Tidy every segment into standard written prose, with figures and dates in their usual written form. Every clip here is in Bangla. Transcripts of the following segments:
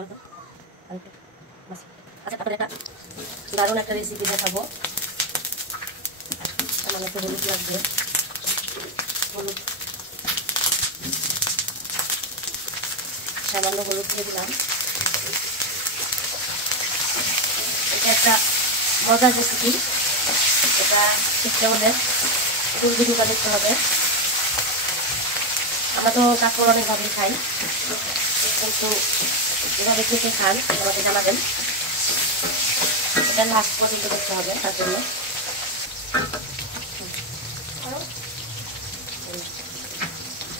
আচ্ছা, তারপরে একটা দারুণ একটা রেসিপি দেখাবো। আমার একটু হলুদ লাগবে, হলুদ সামান্য হলুদ দিয়ে দিলাম। এটা একটা মজার রেসিপি, এটা শিখতে হলে ফুল ভিডিওটা দেখতে হবে। আমরা তো কাঁকড় অনেকভাবেই খাই, কিন্তু এভাবে কে কে খান আমাকে জানাবেন। এটা লাস্ট পর্যন্ত দেখতে হবে, তার জন্য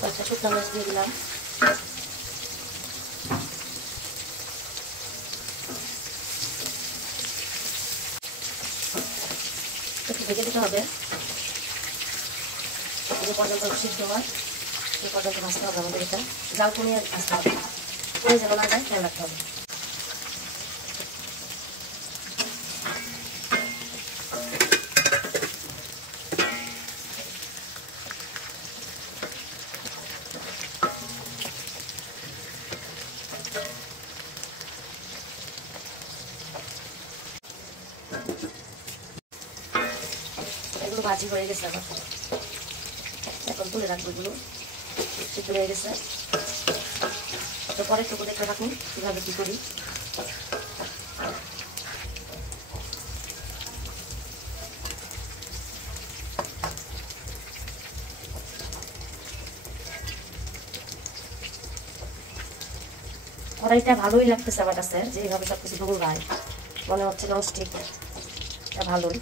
কয়েকটা শুকনো মরিচ দিয়ে দিলাম। একটু ভেজে দিতে হবে, যে পর্যন্ত সিদ্ধ হয় সে পর্যন্ত ভাজতে হবে আমাদের। এটা জাল কমিয়ে ভাজতে হবে, পুড়ে যেন না যায় খেয়াল রাখতে হবে। এগুলো ভাজি হয়ে গেছে, আবার এখন তুলে রাখবো। এগুলো সিদ্ধ হয়ে গেছে, তো পরে একটু দেখতে থাকুন কীভাবে কী করি। কড়াইটা ভালোই লাগতেছে আমার কাছে, যে এইভাবে সব কিছু ডুবো ভাই মনে হচ্ছে ননস্টিক, এটা ভালোই।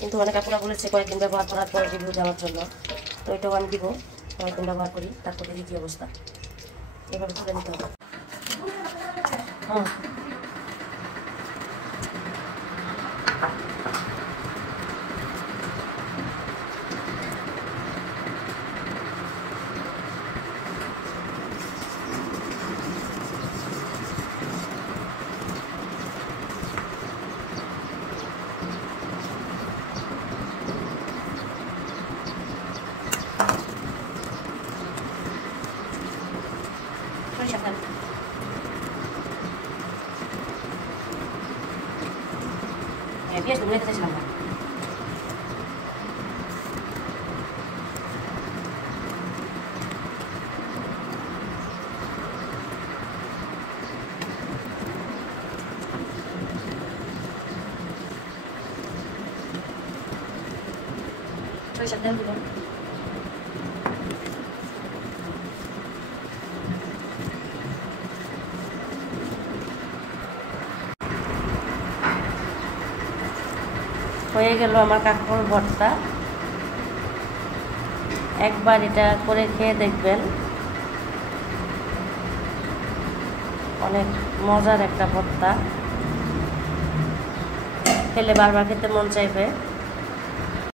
কিন্তু অনেক আপুরা বলেছে কয়েকদিন ব্যবহার করার পরে রিভিউ দেওয়ার জন্য, তো এটাও আমি দিব। কয়েকদিন ব্যবহার করি, তারপরে দেখি কী অবস্থা। এভাবে তুলে নিতে হবে। Biar dulu kita selamat. Terus ada dulu. হয়ে গেল আমার কাঁকড় ভর্তা। একবার এটা করে খেয়ে দেখবেন, অনেক মজার একটা ভর্তা, খেলে বারবার খেতে মন চাইবে।